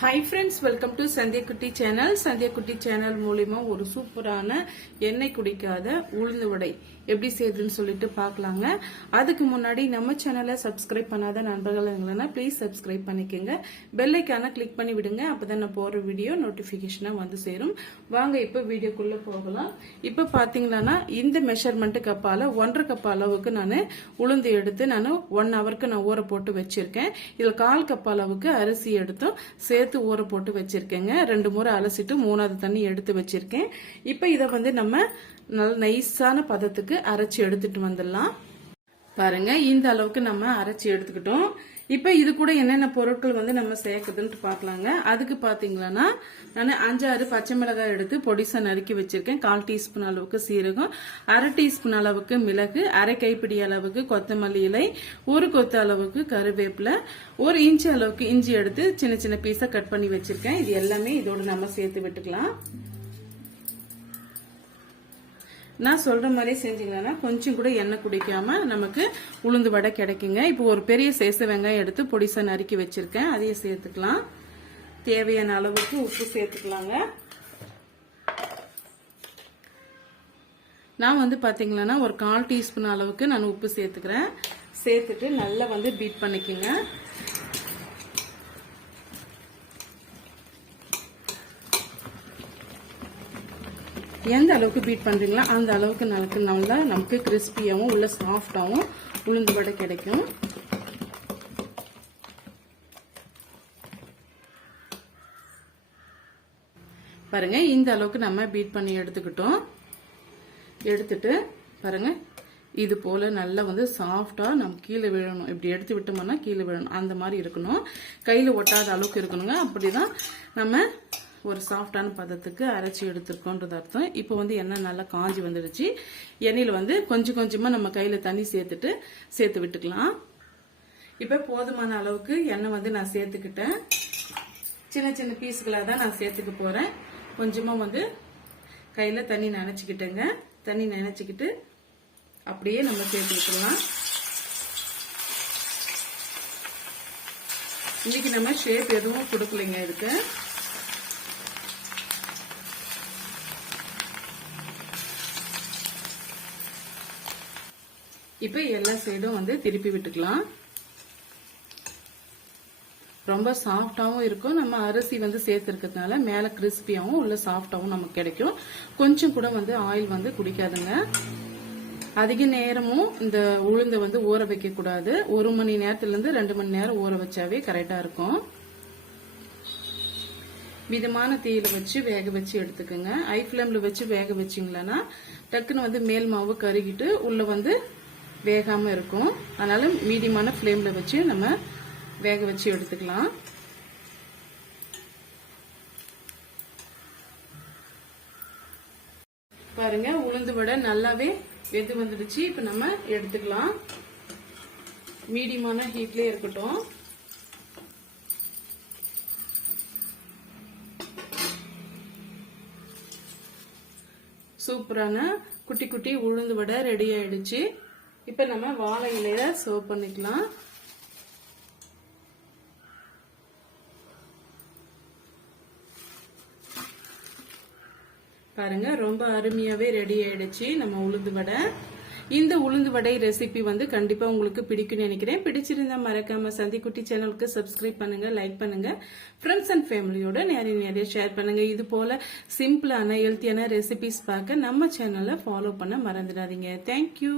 Hi friends welcome to Sandhiyakutti channel Sandhiyakutti channel மூலிமா ஒரு சூப்பரான எண்ணெய் குடிக்காத உளுந்து வடை. எப்படி செய்யுதுன்னு சொல்லிட்டு பார்க்கலாங்க. அதுக்கு முன்னாடி நம்ம சேனலை சப்ஸ்கிரைப் பண்ணாத நண்பர்கள் இருங்களா ப்ளீஸ் சப்ஸ்கிரைப் பண்ணிக்கோங்க. பெல்லைக்கான கிளிக் பண்ணி விடுங்க. அப்பதான் நான் போற வீடியோ நோட்டிஃபிகேஷனாக வந்து சேரும். வாங்க இப்போ வீடியோக்குள்ள போகலாம். இப்போ பார்த்தீங்கன்னா இந்த மெஷர்மெண்ட் கப்பால ஒன்றரை கப் அளவுக்கு நான் உளுந்து எடுத்து நான் ஒன் ஹவருக்கு நான் ஊற போட்டு வச்சிருக்கேன். இதில் கால் கப் அளவுக்கு அரிசி எடுத்தும் சேர்த்து ஊற போட்டு வச்சிருக்கேங்க. ரெண்டு முறை அலசிட்டு மூணாவது தண்ணி எடுத்து வச்சிருக்கேன். இப்போ இதை வந்து நம்ம நல்ல நைஸான பதத்துக்கு அரைச்சி எடுத்துட்டு வந்துடலாம். பாருங்க இந்த அளவுக்கு நம்ம அரைச்சி எடுத்துக்கிட்டோம். இப்போ இது கூட என்னென்ன பொருட்கள் வந்து நம்ம சேர்க்குதுன்ட்டு பார்க்கலாங்க. அதுக்கு பார்த்தீங்கன்னா நான் அஞ்சாறு பச்சை மிளகாய் எடுத்து பொடிசா நறுக்கி வச்சிருக்கேன். கால் டீஸ்பூன் அளவுக்கு சீரகம் அரை டீஸ்பூன் அளவுக்கு மிளகு அரை கைப்பிடி அளவுக்கு கொத்தமல்லி இலை ஒரு கொத்து அளவுக்கு கருவேப்பிலை ஒரு இன்ச்சு அளவுக்கு இஞ்சி எடுத்து சின்ன சின்ன பீஸா கட் பண்ணி வச்சிருக்கேன். இது எல்லாமே இதோட நம்ம சேர்த்து விட்டுக்கலாம். நான் சொல்ற மாதிரி செஞ்சீங்கன்னா கொஞ்சம் கூட எண்ணெய் குடிக்காம நமக்கு உளுந்து வடை கிடைக்குங்க. இப்போ ஒரு பெரிய சேச வெங்காயம் எடுத்து பொடிசா நறுக்கி வச்சிருக்கேன். அதையும் சேர்த்துக்கலாம். தேவையான அளவுக்கு உப்பு சேர்த்துக்கலாங்க. நான் வந்து பாத்தீங்கன்னா ஒரு கால் டீஸ்பூன் அளவுக்கு நான் உப்பு சேர்த்துக்கிறேன். சேர்த்துட்டு நல்லா வந்து பீட் பண்ணிக்கோங்க. எந்த அளவுக்கு பீட் பண்ணுறீங்களோ அந்த அளவுக்கு நமக்கு நல்லா நமக்கு கிறிஸ்பியாகவும் உள்ள சாஃப்டாகவும் உளுந்து வடை கிடைக்கும். பாருங்க இந்த அளவுக்கு நம்ம பீட் பண்ணி எடுத்துக்கிட்டோம். எடுத்துட்டு பாருங்க இது போல நல்லா வந்து சாஃப்டா நம்ம கீழே விழணும். இப்படி எடுத்து விட்டோம்னா கீழே விழணும். அந்த மாதிரி இருக்கணும். கையில ஒட்டாத அளவுக்கு இருக்கணுங்க. அப்படிதான் நம்ம ஒரு சாஃப்டான பதத்துக்கு அரைச்சி எடுத்துருக்கோன்றது அர்த்தம். இப்போ வந்து எண்ணெய் நல்லா காஞ்சி வந்துடுச்சு. எண்ணெயில் வந்து கொஞ்சம் கொஞ்சமாக நம்ம கையில் தண்ணி சேர்த்துட்டு சேர்த்து விட்டுக்கலாம். இப்போ போதுமான அளவுக்கு எண்ணெய் வந்து நான் சேர்த்துக்கிட்டேன். சின்ன சின்ன பீஸுகளாக தான் நான் சேர்த்துக்க போகிறேன் கொஞ்சமாக வந்து கையில் தண்ணி நினச்சிக்கிட்டேங்க. தண்ணி நினச்சிக்கிட்டு அப்படியே நம்ம சேர்த்து விட்டுடலாம். இன்னைக்கு நம்ம ஷேப் எதுவும் கொடுக்கலைங்க இதுக்கு. இப்போ எல்லா சைடும் வந்து திருப்பி விட்டுக்கலாம். ரொம்ப சாஃப்டாகவும் இருக்கும். நம்ம அரிசி வந்து சேர்த்துருக்கிறதுனால மேலே கிறிஸ்பியாகவும் உள்ள சாஃப்டாகவும் நமக்கு கிடைக்கும். கொஞ்சம் கூட வந்து ஆயில் வந்து குடிக்காதுங்க. அதிக நேரமும் இந்த உளுந்தை வந்து ஊற வைக்கக்கூடாது ஒரு மணி நேரத்துலேருந்து ரெண்டு மணி நேரம் ஊற வச்சாவே கரெக்டாக இருக்கும். மிதமான தீயில வச்சு வேக வச்சு எடுத்துக்கோங்க. ஐ ஃப்ளேமில் வச்சு வேக வச்சிங்களன்னா டக்குன்னு வந்து மேல் மாவு கருகிட்டு உள்ள வந்து வேகாமல் இருக்கும். அதனால மீடியமான ஃப்ளேமில் வச்சு நம்ம வேக வச்சு எடுத்துக்கலாம். பாருங்க உளுந்து வடை நல்லாவே வெந்து வந்துடுச்சு. இப்போ நம்ம எடுத்துக்கலாம். மீடியமான ஹீட்லேயே இருக்கட்டும். சூப்பரான குட்டி குட்டி உளுந்து வடை ரெடி ஆயிடுச்சு. இப்போ நம்ம வாழை இலையில சர்வ் பண்ணிக்கலாம். பாருங்க ரொம்ப அருமையாகவே ரெடி ஆயிடுச்சு நம்ம உளுந்து வடை. இந்த உளுந்து வடை ரெசிபி வந்து கண்டிப்பா உங்களுக்கு பிடிக்கும்னு நினைக்கிறேன். பிடிச்சிருந்தா மறக்காம சந்திக்குட்டி சேனலுக்கு சப்ஸ்கிரைப் பண்ணுங்க லைக் பண்ணுங்க. ஃப்ரெண்ட்ஸ் அண்ட் ஃபேமிலியோட நிறைய நிறைய ஷேர் பண்ணுங்க. இது போல சிம்பிளான ஹெல்த்தியான ரெசிபிஸ் பார்க்க நம்ம சேனலை ஃபாலோ பண்ண மறந்துடாதீங்க. தேங்க்யூ